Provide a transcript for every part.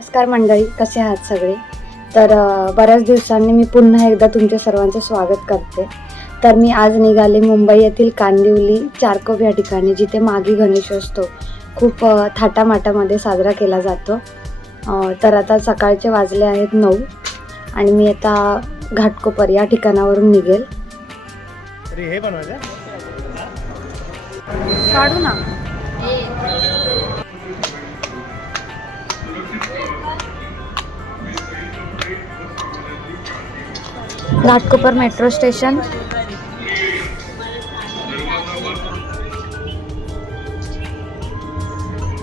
नमस्कार मंडळी, कसे आहात सगळे? तर बऱ्याच दिवसांनी मी पुन्हा एकदा तुमच्या सर्वांचे स्वागत करते. तर मी आज निघाले मुंबई येथील कांदिवली चारकोप या ठिकाणी, जिथे मागी गणेशोत्सव खूप थाटामाटामध्ये साजरा केला जातो. तर आता सकाळचे वाजले आहेत 9 आणि मी आता घाटकोपर या ठिकाणावरून निघेल. हे बनवायचं काढू ना. Ghatkopar metro station.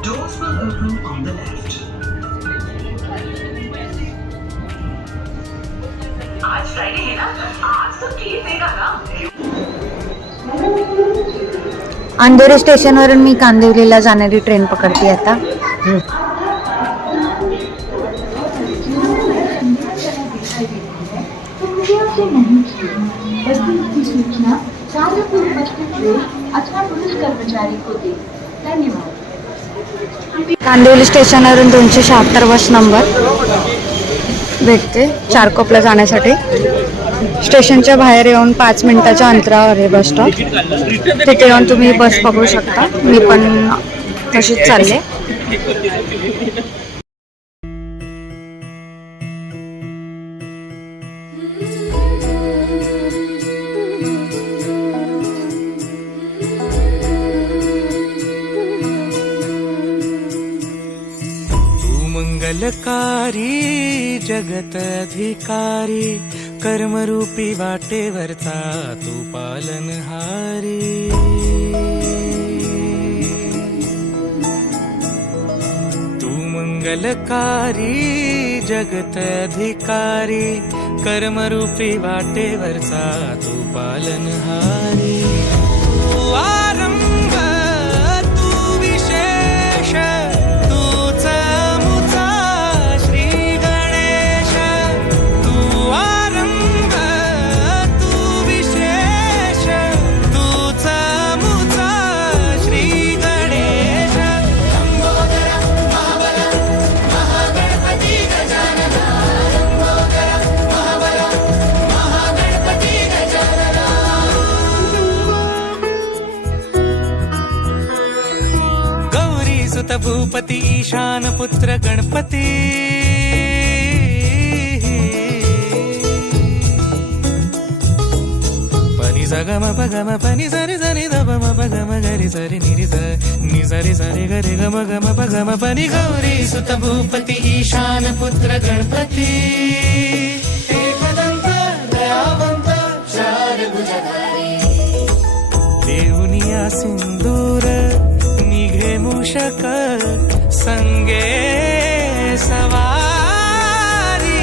Doors will open on the left. आज फ्राइडे है ना, आज तो केक देगा ना. अंधेरी स्टेशनवरून मी कांदिवलीला जाणारी ट्रेन पकडते आता. सूचना सार्वजनिक उपस्थित अथवा पुलिस कर्मचारी को दे. धन्यवाद. कांदिवली स्टेशनवरून 276 बस नंबर भेटते चारकोपला जाण्यासाठी. स्टेशनच्या बाहेर येऊन 5 मिनिटाच्या अंतरावर आहे बस स्टॉप. तिथे येऊन तुम्ही बस पकडू शकता. मी पण तशीच चालले. मंगलकारी जगत अधिकारी कर्मरूपी वाटेवरचा तू पालनहारी. तू मंगलकारी जगत अधिकारी कर्मरूपी वाटेवरचा तू पालनहारी. तू आरंभ तू विशेष भूपती ईशान पुत्र गणपती. पनी सगम पगम पनी सरी सरी दबम पगम गरी सरी निरी नि सरी सरी गरी गम गम पगम पनी. गौरी सुत भूपती ईशान पुत्र गणपती. एकदंत दयावंत चार भुजधारी. देऊनिया सिंदूर निघे मूषक संगे सवारी.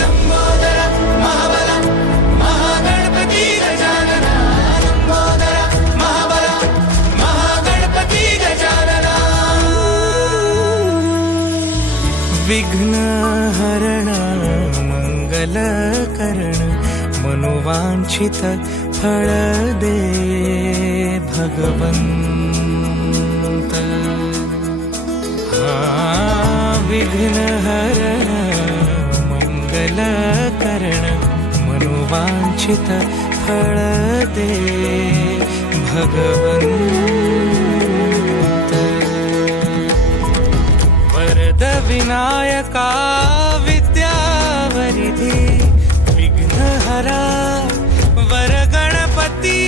लंबोदर महाबल महागणपती गजानना. लंबोदर महाबल महागणपती गजानना. विघ्न हरण मंगल करण मनोवांछित फळ दे भगवंत. विघ्न हरण मंगल करण मनोवांछित फळ दे भगवंत. वरद विनायका विद्यावरिधी विघ्नहरा वर गणपती.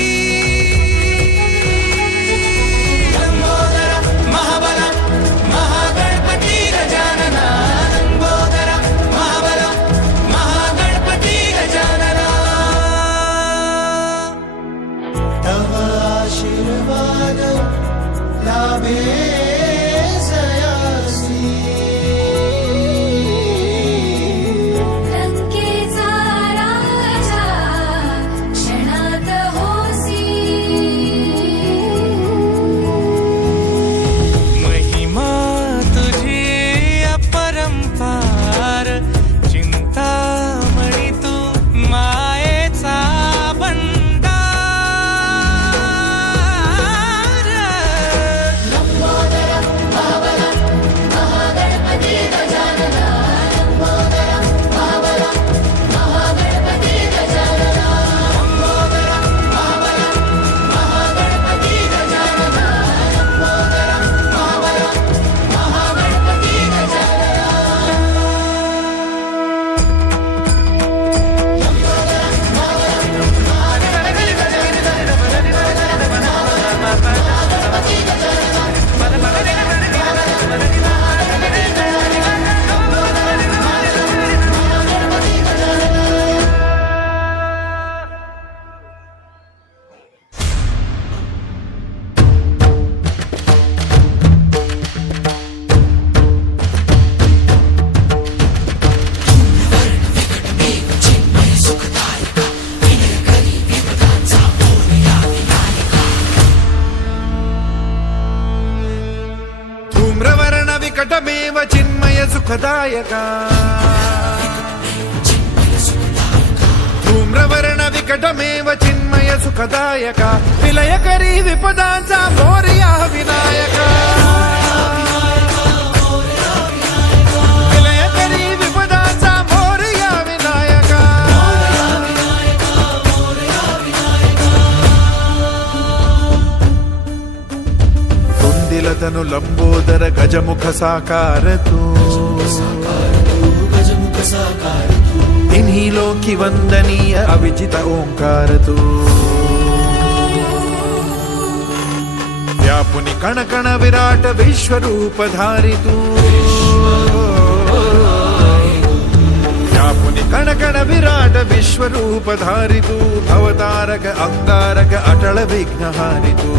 चिन्मय सुखदायका धूम्रवर्ण विकटमेव चिन्मय सुखदायका विलयकरी विपदांचा मोरया विनायका विलयकरी विपदांचा मोरया विनायका तुंदिल तनु लंबोदर गजमुख साकार तू तिन्ही लोकी वंदनीय अविजित ओंकार तू व्यापुनि कण कण विराट विश्वरूप धारी तू व्यापुनि कण कण विराट विश्वरूप धारी तू भवतारक अंगारक अटल विघ्नहारी तू